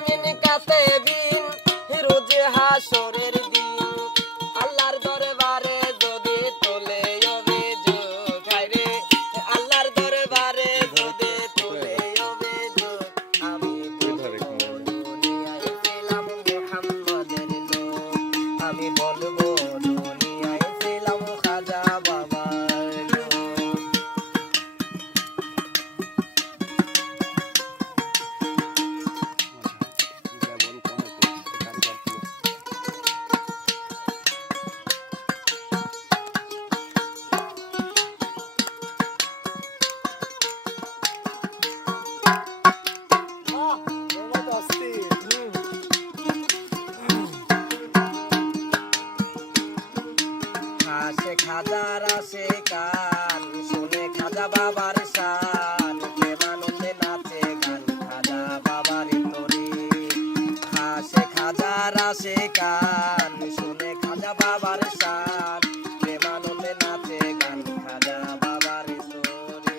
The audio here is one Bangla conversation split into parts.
আমিন কাতেবিন রোজ হাসরের দিন আল্লাহর দরবারে যদি তোলে অভিযোগ হায়রে আল্লাহর দরবারে যদি তোলে অভিযোগ আমি বলবো দুনিয়ায় ছিলাম মুহাম্মদের লোক আমি বলবো দুনিয়ায় ছিলাম খাজা বাবার লোক খাজার আসে গান শুনে খাজা বাবার শান প্রেমানন্দে নাচে গান খাজা বাবার তরি হাসে খাজার আসে গান শুনে খাজা বাবার শান প্রেমানন্দে নাচে গান খাজা বাবার তরি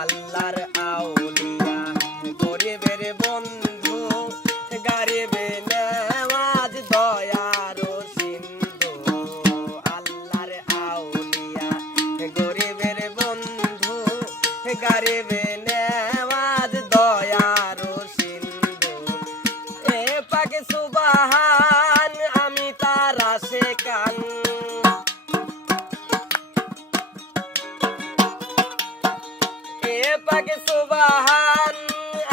আল্লাহর আউলিয়া গরিবের বন্ধু গরিবে নেওয়াজ দয়ার সিন্ধু আল্লাহর আউলিয়া গরিবের বন্ধু গরিবে নেওয়াজ দয়ার সিন্ধু এ পাক সুবহান আমি তার আশিকান পাকে সুবহান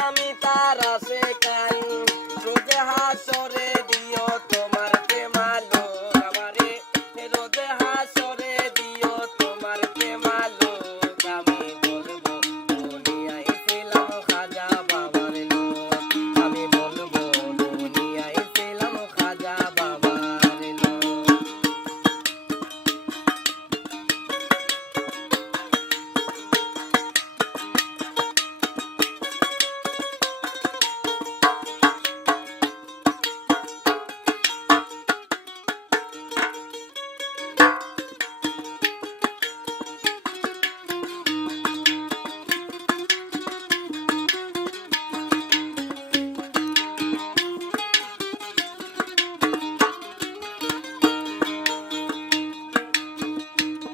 আমি তার আশিকান রোজ হাসরে দিও তোমার প্রেমালো আমারে রোজ হাসরে দিও তোমার প্রেমালো আমি বলবো দুনিয়ায় ছিলাম খাজা বাবার লোক আমি বলবো দুনিয়ায় ছিলাম খাজা বাবার লোক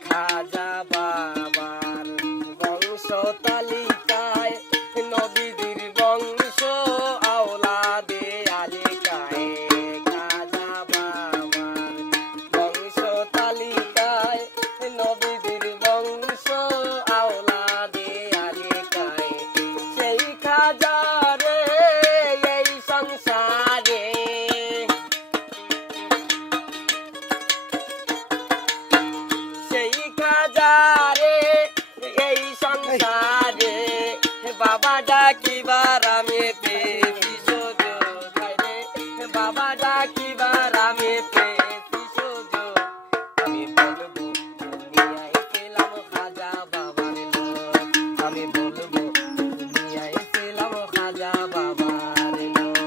খাজা বাবার বংশ তালিকায় নবীদের বংশ আওলাদে আলিকায় খাজা বাবার বংশ তালিকায় নবীদের বংশ আওলাদে আলিকায় সেই খাজারে এই সংসারে সেই খাজারে এই সংসারে বাবা ডাকিবার আমি পেয়েছি সুযোগ হায়রে বাবা ডাকিবার আমি পেয়েছি সুযোগ আমি বলবো দুনিয়ায় ছিলাম খাজা বাবার লোক আমি বলবো দুনিয়ায় ছিলাম খাজা বাবার লোক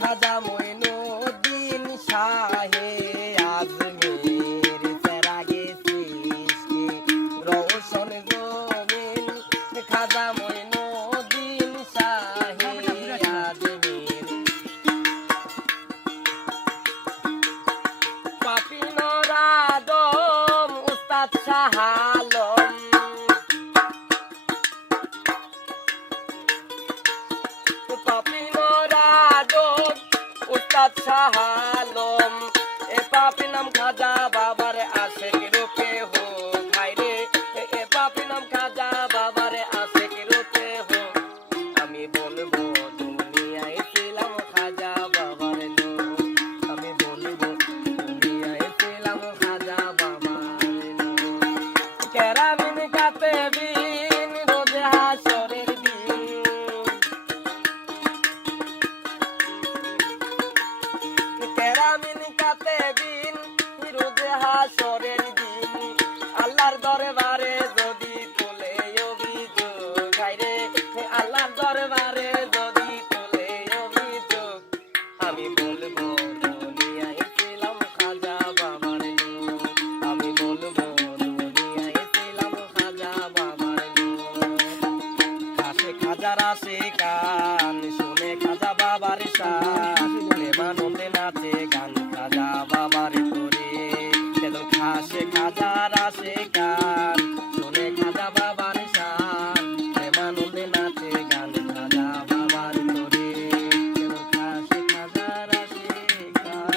খাজা মঈনুদ্দিন শাহে আজমির সেরাগে সৃষ্টি রওশন জমিন খাজা মঈনুদ্দিন শাহে আজমির পাপি নরাদম উস্তাদ শাহ আলম উস্তাদ শাহ আলম এ পাপি নাম খাজা বাবার আশেক রূপে হো ভাইরে এ পাপি নাম খাজা বাবার আশেক রূপে হো আমি বলবো দুনিয়ায় ছিলাম খাজা বাবার লোক আমি বলবো দুনিয়ায় ছিলাম খাজা বাবার লোক কেরামিন কাতেবিন রোজে হাসরের দিন কেরামিন কাতেবিন রোজে হাসরের দিন আল্লাহর দরবারে যদি তোলে অভিযোগ ভাইরে আল্লাহর দরবারে যদি তোলে অভিযোগ আমি বলবো দুনিয়ায় ছিলাম খাজা বাবার লোক আমি বলবো দুনিয়ায় ছিলাম খাজা বাবার লোক কাছে খাজার আসে কান শুনে খাজা বাবার শান প্রেমানন্দে নাচে গান খাজা বাবার তোরে সেদিন খাসে খাজার আসে কান শুনে খাজা বাবার শান প্রেমানন্দে নাচে গান খাজা বাবার তোরে সেদিন খাসে খাজার আসে কান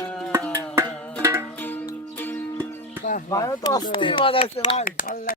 ভাই তো অস্থির বাজাচ্ছে ভাই।